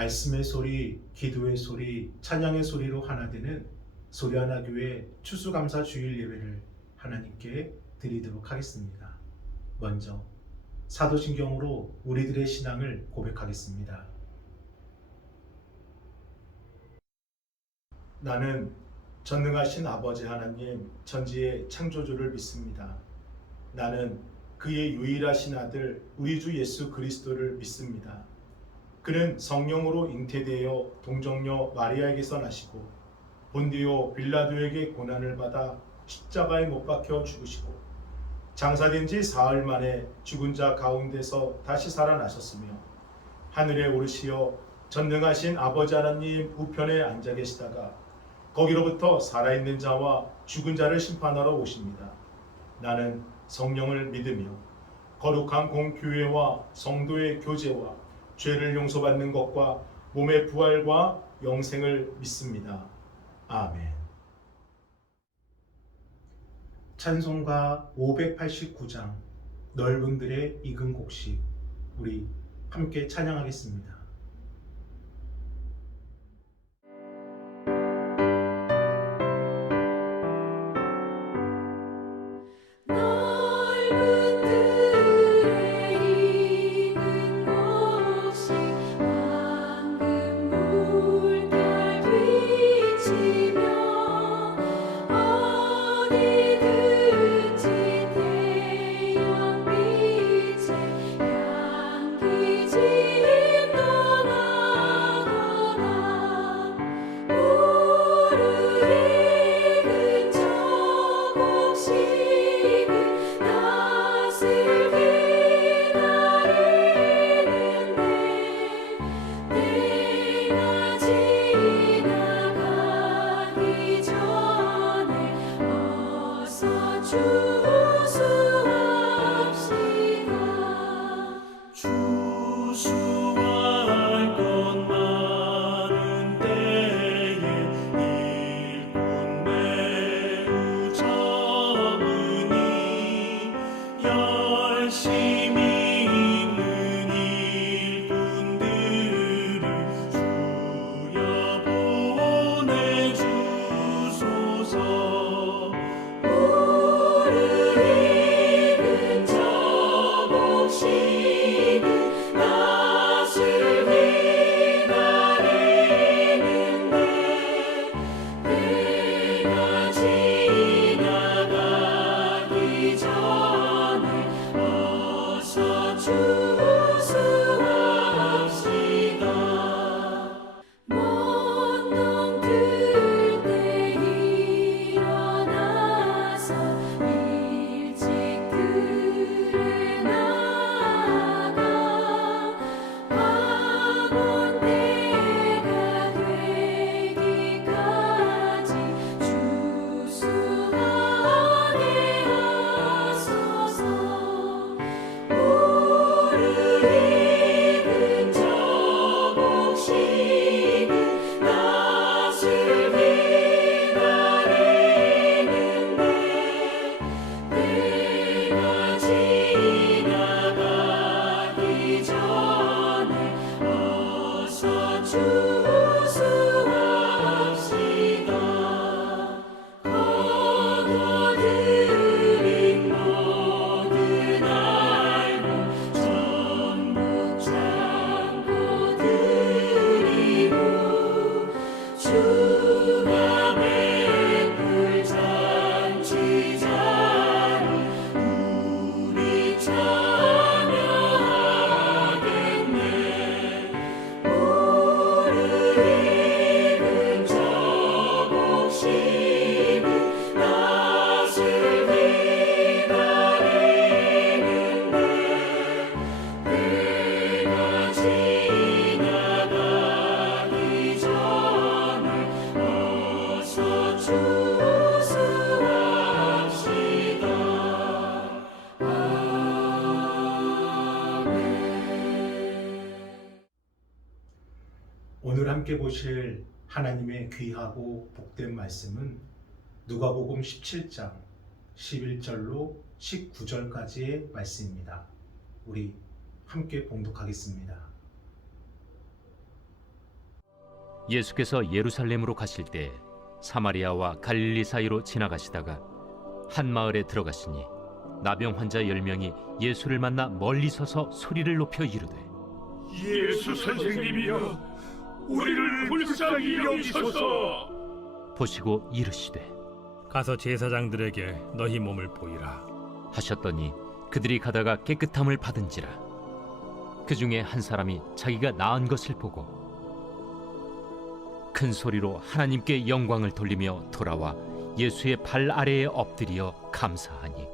말씀의 소리, 기도의 소리, 찬양의 소리로 하나 되는 소리하나교회 추수감사 주일 예배를 하나님께 드리도록 하겠습니다. 먼저 사도신경으로 우리들의 신앙을 고백하겠습니다. 나는 전능하신 아버지 하나님 전지의 창조주를 믿습니다. 나는 그의 유일하신 아들 우리 주 예수 그리스도를 믿습니다. 그는 성령으로 잉태되어 동정녀 마리아에게서 나시고 본디오 빌라도에게 고난을 받아 십자가에 못 박혀 죽으시고 장사된 지 사흘 만에 죽은 자 가운데서 다시 살아나셨으며 하늘에 오르시어 전능하신 아버지 하나님 우편에 앉아 계시다가 거기로부터 살아있는 자와 죽은 자를 심판하러 오십니다. 나는 성령을 믿으며 거룩한 공교회와 성도의 교제와 죄를 용서받는 것과 몸의 부활과 영생을 믿습니다. 아멘. 찬송가 589장 넓은 들의 익은 곡식 우리 함께 찬양하겠습니다. 오늘 함께 보실 하나님의 귀하고 복된 말씀은 누가복음 17장 11절로 19절까지의 말씀입니다. 우리 함께 봉독하겠습니다. 예수께서 예루살렘으로 가실 때 사마리아와 갈릴리 사이로 지나가시다가 한 마을에 들어가시니 나병 환자 10명이 예수를 만나 멀리 서서 소리를 높여 이르되 예수 선생님이여, 우리를 불쌍히 여기소서. 보시고 이르시되 가서 제사장들에게 너희 몸을 보이라. 하셨더니 그들이 가다가 깨끗함을 받은지라. 그 중에 한 사람이 자기가 나은 것을 보고 큰 소리로 하나님께 영광을 돌리며 돌아와 예수의 발 아래에 엎드려 감사하니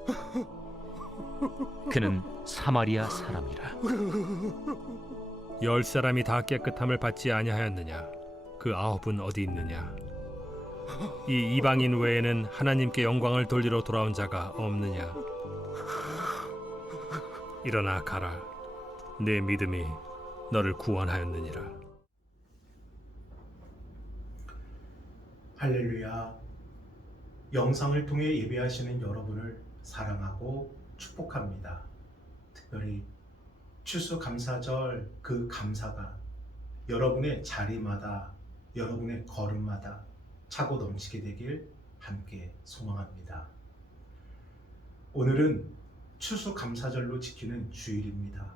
그는 사마리아 사람이라. 10사람이 다 깨끗함을 받지 아니하였느냐? 그 9은 어디 있느냐? 이 이방인 외에는 하나님께 영광을 돌리러 돌아온 자가 없느냐? 일어나 가라. 내 믿음이 너를 구원하였느니라. 할렐루야. 영상을 통해 예배하시는 여러분을 사랑하고 축복합니다. 특별히 추수감사절 그 감사가 여러분의 자리마다, 여러분의 걸음마다 차고 넘치게 되길 함께 소망합니다. 오늘은 추수감사절로 지키는 주일입니다.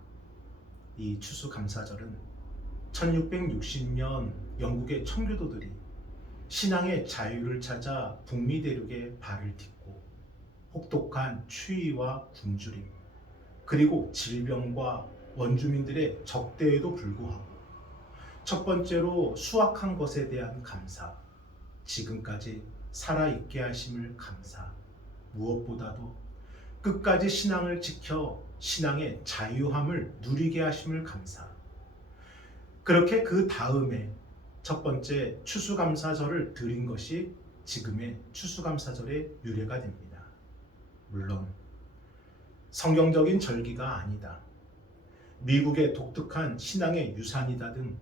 이 추수감사절은 1660년 영국의 청교도들이 신앙의 자유를 찾아 북미 대륙에 발을 딛고 혹독한 추위와 굶주림, 그리고 질병과 원주민들의 적대에도 불구하고 첫 번째로 수확한 것에 대한 감사, 지금까지 살아있게 하심을 감사, 무엇보다도 끝까지 신앙을 지켜 신앙의 자유함을 누리게 하심을 감사. 그렇게 그 다음에 첫 번째 추수감사절을 드린 것이 지금의 추수감사절의 유래가 됩니다. 물론 성경적인 절기가 아니다, 미국의 독특한 신앙의 유산이다 등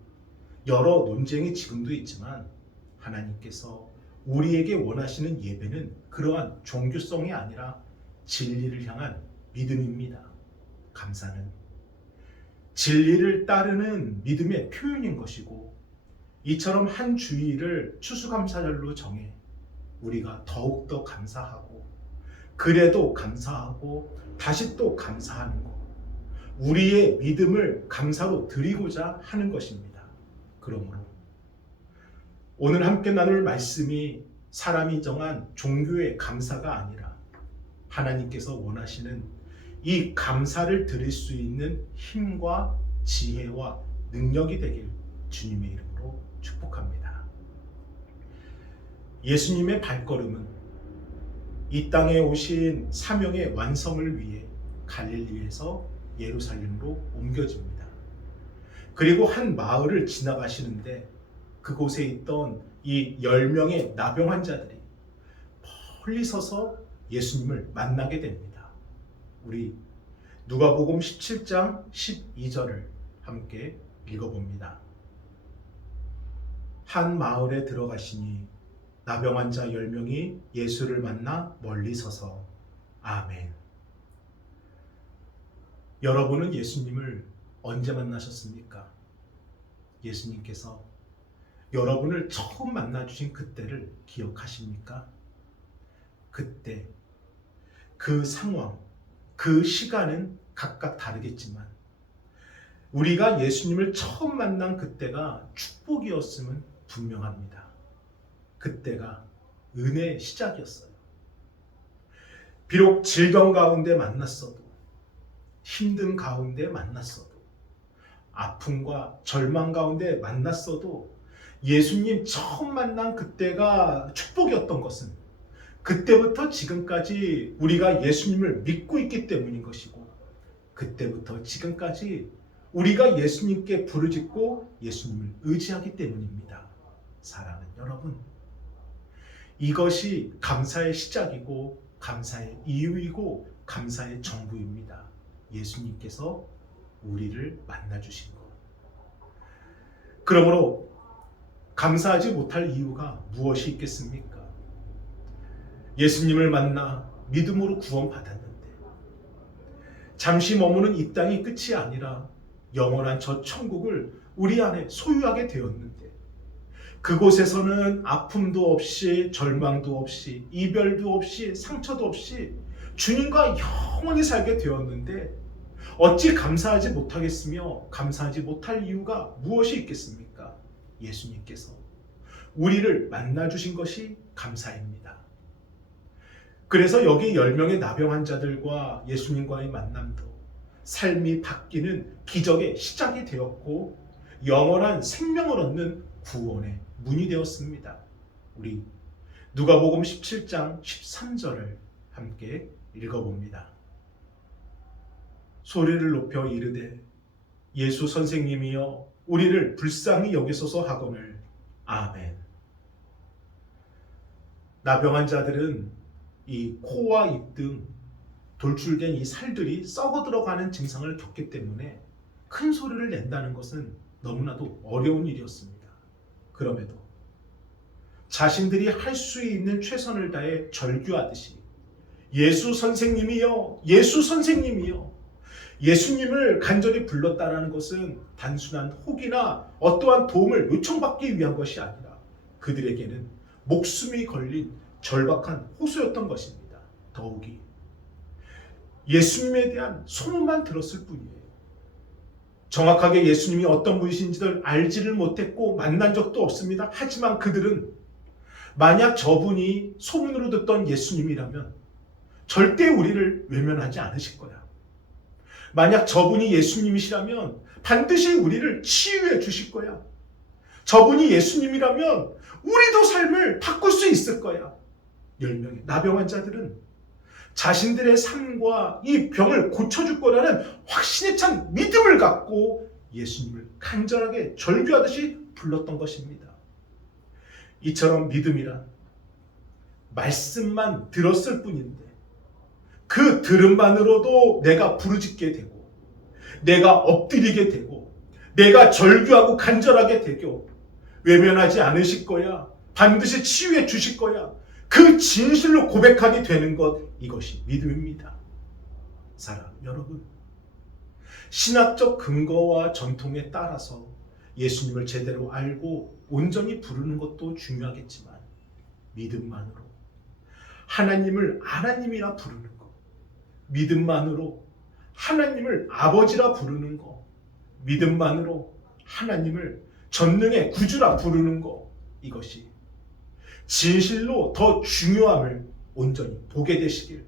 여러 논쟁이 지금도 있지만 하나님께서 우리에게 원하시는 예배는 그러한 종교성이 아니라 진리를 향한 믿음입니다. 감사는 진리를 따르는 믿음의 표현인 것이고, 이처럼 한 주일을 추수감사절로 정해 우리가 더욱더 감사하고, 그래도 감사하고 다시 또 감사하는 것, 우리의 믿음을 감사로 드리고자 하는 것입니다. 그러므로 오늘 함께 나눌 말씀이 사람이 정한 종교의 감사가 아니라 하나님께서 원하시는 이 감사를 드릴 수 있는 힘과 지혜와 능력이 되길 주님의 이름으로 축복합니다. 예수님의 발걸음은 이 땅에 오신 사명의 완성을 위해 갈릴리에서 예루살렘으로 옮겨집니다. 그리고 한 마을을 지나가시는데 그곳에 있던 이 10명의 나병 환자들이 멀리 서서 예수님을 만나게 됩니다. 우리 누가복음 17장 12절을 함께 읽어봅니다. 한 마을에 들어가시니 나병 환자 10명이 예수를 만나 멀리 서서 아멘. 여러분은 예수님을 언제 만나셨습니까? 예수님께서 여러분을 처음 만나주신 그때를 기억하십니까? 그때, 그 상황, 그 시간은 각각 다르겠지만 우리가 예수님을 처음 만난 그때가 축복이었음은 분명합니다. 그때가 은혜의 시작이었어요. 비록 질병 가운데 만났어도, 힘든 가운데 만났어도, 아픔과 절망 가운데 만났어도 예수님 처음 만난 그때가 축복이었던 것은 그때부터 지금까지 우리가 예수님을 믿고 있기 때문인 것이고, 그때부터 지금까지 우리가 예수님께 부르짖고 예수님을 의지하기 때문입니다. 사랑하는 여러분, 이것이 감사의 시작이고 감사의 이유이고 감사의 전부입니다. 예수님께서 우리를 만나주신 것. 그러므로 감사하지 못할 이유가 무엇이 있겠습니까? 예수님을 만나 믿음으로 구원받았는데, 잠시 머무는 이 땅이 끝이 아니라 영원한 저 천국을 우리 안에 소유하게 되었는데, 그곳에서는 아픔도 없이 절망도 없이 이별도 없이 상처도 없이 주님과 영원히 살게 되었는데 어찌 감사하지 못하겠으며 감사하지 못할 이유가 무엇이 있겠습니까? 예수님께서 우리를 만나주신 것이 감사입니다. 그래서 여기 10명의 나병 환자들과 예수님과의 만남도 삶이 바뀌는 기적의 시작이 되었고 영원한 생명을 얻는 구원의 문이 되었습니다. 우리 누가복음 17장 13절을 함께 읽어봅니다. 소리를 높여 이르되 예수 선생님이여 우리를 불쌍히 여기소서 하거늘. 아멘. 나병 환자들은 이 코와 입 등 돌출된 이 살들이 썩어 들어가는 증상을 겪기 때문에 큰 소리를 낸다는 것은 너무나도 어려운 일이었습니다. 그럼에도 자신들이 할 수 있는 최선을 다해 절규하듯이 예수 선생님이여, 예수 선생님이여, 예수님을 간절히 불렀다는 것은 단순한 혹이나 어떠한 도움을 요청받기 위한 것이 아니라 그들에게는 목숨이 걸린 절박한 호소였던 것입니다. 더욱이 예수님에 대한 소문만 들었을 뿐이에요. 정확하게 예수님이 어떤 분이신지를 알지를 못했고 만난 적도 없습니다. 하지만 그들은 만약 저분이 소문으로 듣던 예수님이라면 절대 우리를 외면하지 않으실 거야. 만약 저분이 예수님이시라면 반드시 우리를 치유해 주실 거야. 저분이 예수님이라면 우리도 삶을 바꿀 수 있을 거야. 10명의 나병 환자들은 자신들의 삶과 이 병을 고쳐줄 거라는 확신에 찬 믿음을 갖고 예수님을 간절하게 절규하듯이 불렀던 것입니다. 이처럼 믿음이란 말씀만 들었을 뿐인데 그 들음만으로도 내가 부르짖게 되고 내가 엎드리게 되고 내가 절규하고 간절하게 되고 외면하지 않으실 거야. 반드시 치유해 주실 거야. 그 진실로 고백하게 되는 것, 이것이 믿음입니다. 사랑 여러분, 신학적 근거와 전통에 따라서 예수님을 제대로 알고 온전히 부르는 것도 중요하겠지만 믿음만으로 하나님을 하나님이라 부르는 것, 믿음만으로 하나님을 아버지라 부르는 것, 믿음만으로 하나님을 전능의 구주라 부르는 것, 이것이 진실로 더 중요함을 온전히 보게 되시길,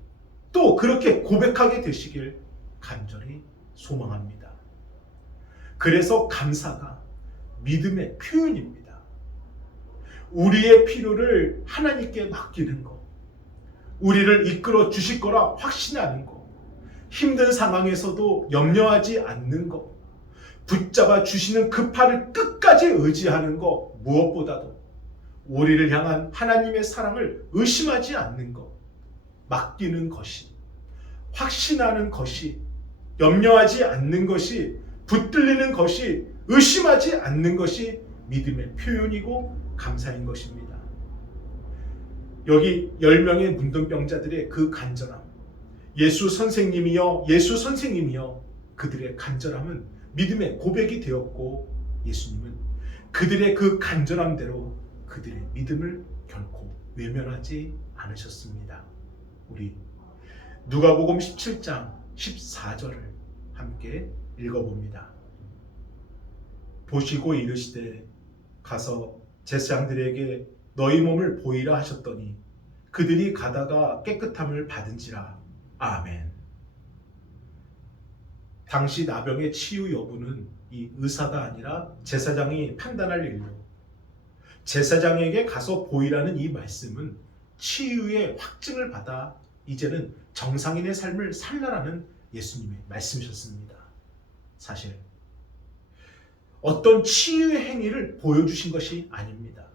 또 그렇게 고백하게 되시길 간절히 소망합니다. 그래서 감사가 믿음의 표현입니다. 우리의 필요를 하나님께 맡기는 것, 우리를 이끌어 주실 거라 확신하는 것, 힘든 상황에서도 염려하지 않는 것, 붙잡아 주시는 그 팔을 끝까지 의지하는 것, 무엇보다도 우리를 향한 하나님의 사랑을 의심하지 않는 것, 맡기는 것이, 확신하는 것이, 염려하지 않는 것이, 붙들리는 것이, 의심하지 않는 것이 믿음의 표현이고 감사인 것입니다. 여기 10명의 문둥병자들의 그 간절함, 예수 선생님이여, 예수 선생님이여, 그들의 간절함은 믿음의 고백이 되었고 예수님은 그들의 그 간절함대로 그들의 믿음을 결코 외면하지 않으셨습니다. 우리 누가복음 17장 14절을 함께 읽어봅니다. 보시고 이르시되 가서 제사장들에게 너희 몸을 보이라 하셨더니 그들이 가다가 깨끗함을 받은지라. 아멘. 당시 나병의 치유 여부는 이 의사가 아니라 제사장이 판단할 일로, 제사장에게 가서 보이라는 이 말씀은 치유의 확증을 받아 이제는 정상인의 삶을 살라라는 예수님의 말씀이셨습니다. 사실 어떤 치유의 행위를 보여주신 것이 아닙니다.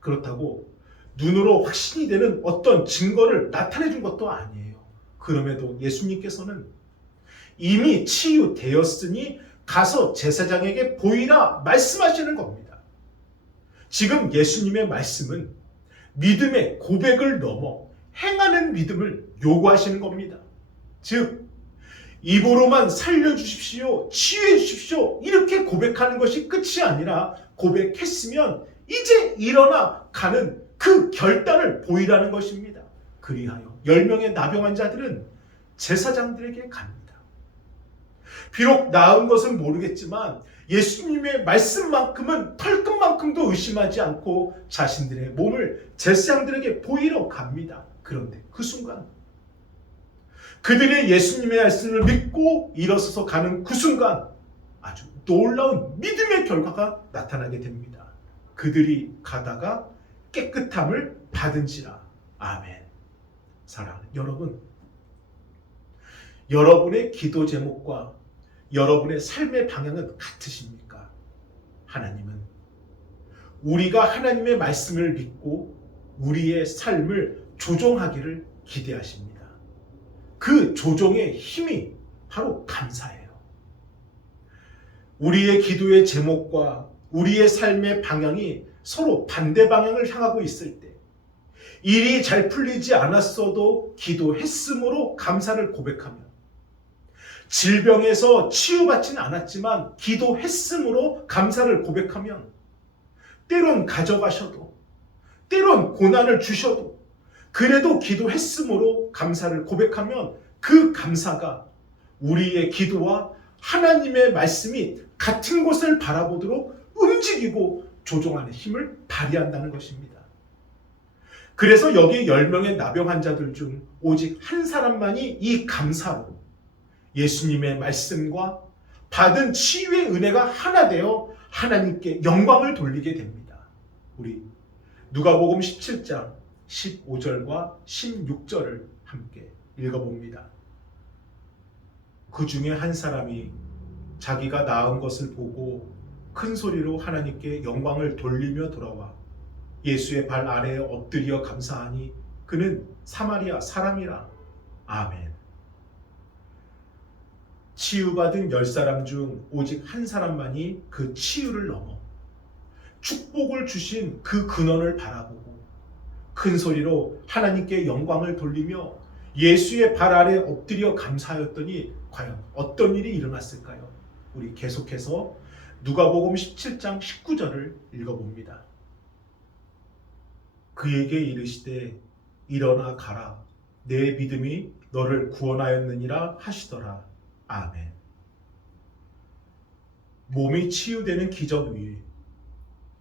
그렇다고 눈으로 확신이 되는 어떤 증거를 나타내 준 것도 아니에요. 그럼에도 예수님께서는 이미 치유되었으니 가서 제사장에게 보이라 말씀하시는 겁니다. 지금 예수님의 말씀은 믿음의 고백을 넘어 행하는 믿음을 요구하시는 겁니다. 즉 입으로만 살려주십시오, 치유해 주십시오 이렇게 고백하는 것이 끝이 아니라 고백했으면 이제 일어나 가는 그 결단을 보이라는 것입니다. 그리하여 10명의 나병 환자들은 제사장들에게 갑니다. 비록 나은 것은 모르겠지만 예수님의 말씀만큼은 털끝만큼도 의심하지 않고 자신들의 몸을 제사장들에게 보이러 갑니다. 그런데 그 순간 그들의 예수님의 말씀을 믿고 일어서서 가는 그 순간 아주 놀라운 믿음의 결과가 나타나게 됩니다. 그들이 가다가 깨끗함을 받은지라. 아멘. 사랑하는 여러분, 여러분의 기도 제목과 여러분의 삶의 방향은 같으십니까? 하나님은 우리가 하나님의 말씀을 믿고 우리의 삶을 조정하기를 기대하십니다. 그 조정의 힘이 바로 감사예요. 우리의 기도의 제목과 우리의 삶의 방향이 서로 반대 방향을 향하고 있을 때, 일이 잘 풀리지 않았어도 기도했으므로 감사를 고백하며, 질병에서 치유받지는 않았지만 기도했으므로 감사를 고백하면, 때론 가져가셔도, 때론 고난을 주셔도 그래도 기도했으므로 감사를 고백하면 그 감사가 우리의 기도와 하나님의 말씀이 같은 곳을 바라보도록 움직이고 조종하는 힘을 발휘한다는 것입니다. 그래서 여기 10명의 나병 환자들 중 오직 한 사람만이 이 감사로 예수님의 말씀과 받은 치유의 은혜가 하나 되어 하나님께 영광을 돌리게 됩니다. 우리 누가복음 17장 15절과 16절을 함께 읽어봅니다. 그 중에 한 사람이 자기가 나은 것을 보고 큰 소리로 하나님께 영광을 돌리며 돌아와 예수의 발 아래에 엎드려 감사하니 그는 사마리아 사람이라. 아멘. 치유받은 10사람 중 오직 한 사람만이 그 치유를 넘어 축복을 주신 그 근원을 바라보고 큰 소리로 하나님께 영광을 돌리며 예수의 발 아래 엎드려 감사하였더니 과연 어떤 일이 일어났을까요? 우리 계속해서 누가복음 17장 19절을 읽어봅니다. 그에게 이르시되 일어나 가라, 내 믿음이 너를 구원하였느니라 하시더라. 아멘. 몸이 치유되는 기적 위에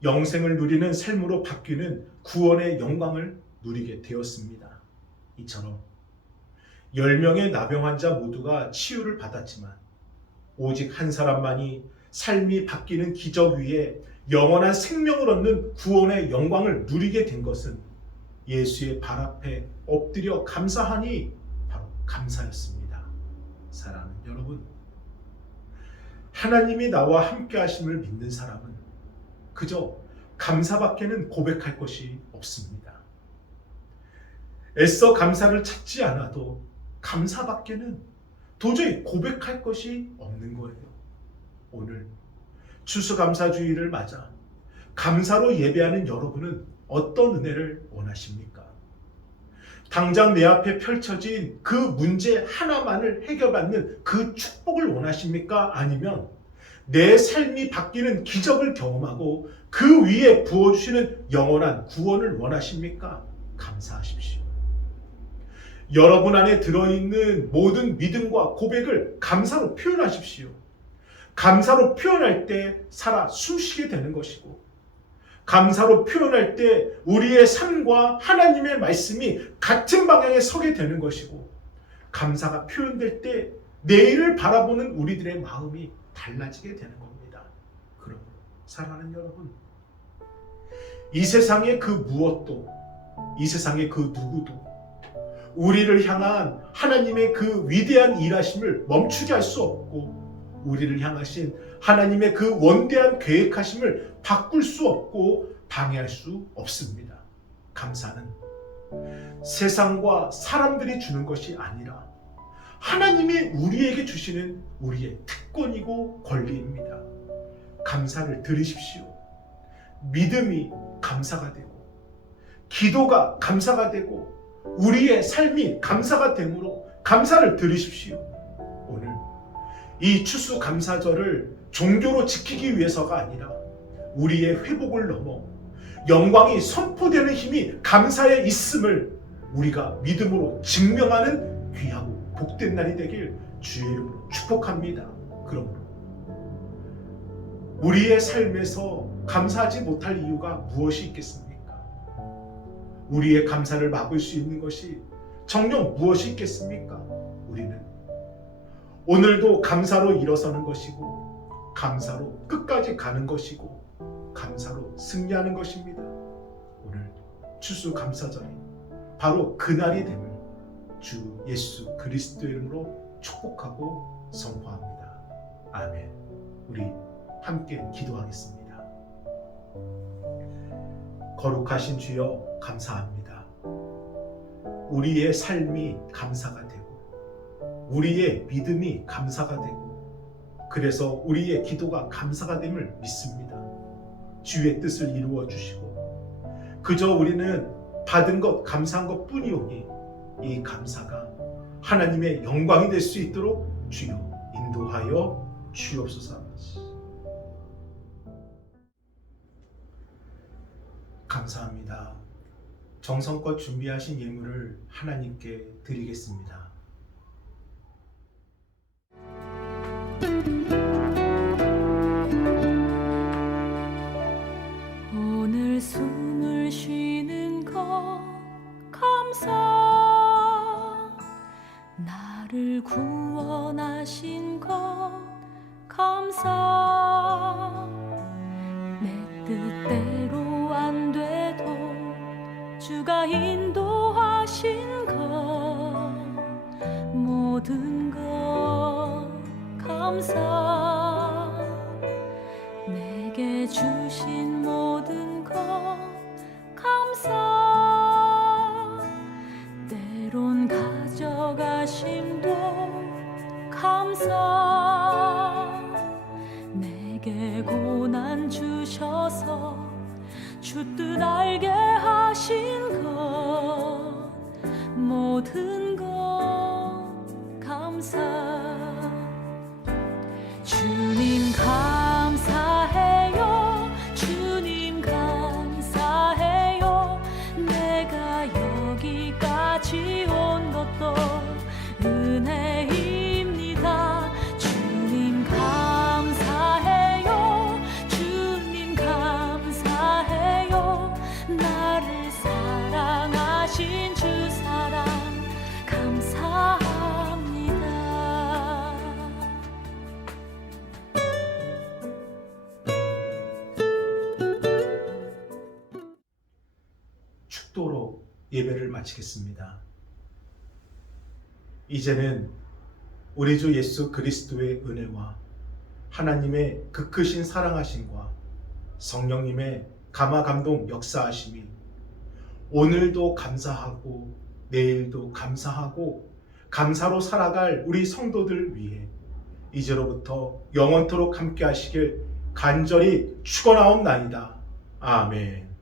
영생을 누리는 삶으로 바뀌는 구원의 영광을 누리게 되었습니다. 이처럼 10명의 나병 환자 모두가 치유를 받았지만 오직 한 사람만이 삶이 바뀌는 기적 위에 영원한 생명을 얻는 구원의 영광을 누리게 된 것은 예수의 발 앞에 엎드려 감사하니 바로 감사였습니다. 사랑하는 여러분, 하나님이 나와 함께 하심을 믿는 사람은 그저 감사밖에는 고백할 것이 없습니다. 애써 감사를 찾지 않아도 감사밖에는 도저히 고백할 것이 없는 거예요. 오늘 추수감사주의를 맞아 감사로 예배하는 여러분은 어떤 은혜를 원하십니까? 당장 내 앞에 펼쳐진 그 문제 하나만을 해결받는 그 축복을 원하십니까? 아니면 내 삶이 바뀌는 기적을 경험하고 그 위에 부어주시는 영원한 구원을 원하십니까? 감사하십시오. 여러분 안에 들어있는 모든 믿음과 고백을 감사로 표현하십시오. 감사로 표현할 때 살아 숨쉬게 되는 것이고, 감사로 표현할 때 우리의 삶과 하나님의 말씀이 같은 방향에 서게 되는 것이고, 감사가 표현될 때 내일을 바라보는 우리들의 마음이 달라지게 되는 겁니다. 그럼 사랑하는 여러분, 이 세상의 그 무엇도, 이 세상의 그 누구도 우리를 향한 하나님의 그 위대한 일하심을 멈추게 할 수 없고, 우리를 향하신 하나님의 그 원대한 계획하심을 바꿀 수 없고 방해할 수 없습니다. 감사는 세상과 사람들이 주는 것이 아니라 하나님이 우리에게 주시는 우리의 특권이고 권리입니다. 감사를 드리십시오. 믿음이 감사가 되고, 기도가 감사가 되고, 우리의 삶이 감사가 되므로 감사를 드리십시오. 오늘 이 추수감사절을 종교로 지키기 위해서가 아니라 우리의 회복을 넘어 영광이 선포되는 힘이 감사에 있음을 우리가 믿음으로 증명하는 귀하고 복된 날이 되길 주의 이름으로 축복합니다. 그러므로 우리의 삶에서 감사하지 못할 이유가 무엇이 있겠습니까? 우리의 감사를 막을 수 있는 것이 정녕 무엇이 있겠습니까? 우리는 오늘도 감사로 일어서는 것이고 감사로 끝까지 가는 것이고 감사로 승리하는 것입니다. 오늘 추수감사절이 바로 그날이 됨을 주 예수 그리스도 이름으로 축복하고 선포합니다. 아멘. 우리 함께 기도하겠습니다. 거룩하신 주여 감사합니다. 우리의 삶이 감사가 되고 우리의 믿음이 감사가 되고 그래서 우리의 기도가 감사가 됨을 믿습니다. 주의 뜻을 이루어 주시고 그저 우리는 받은 것 감사한 것 뿐이오니 이 감사가 하나님의 영광이 될 수 있도록 주여 인도하여 주옵소서. 감사합니다. 정성껏 준비하신 예물을 하나님께 드리겠습니다. 오늘 숨을 쉬는 것 감사, 나를 구원하신 것 감사, 내 뜻대로 안 돼도 주가 인도하신 것 모든 것 감사, 내게 주신 모든 것 감사, 때론 가져가심도 감사, 내게 고난 주셔서 주 뜻 알게 하신 것 모든 것 감사, 주님 감사해요, 주님 감사해요, 내가 여기까지 온 것도 은혜입니다. 주님 감사해요, 주님 감사해요, 나를 사랑하신 주 사랑 감사합니다. 축도로 예배를 마치겠습니다. 이제는 우리 주 예수 그리스도의 은혜와 하나님의 그 크신 사랑하심과 성령님의 감화 감동 역사하심이 오늘도 감사하고 내일도 감사하고 감사로 살아갈 우리 성도들 위해 이제로부터 영원토록 함께 하시길 간절히 축원하옵나이다. 아멘.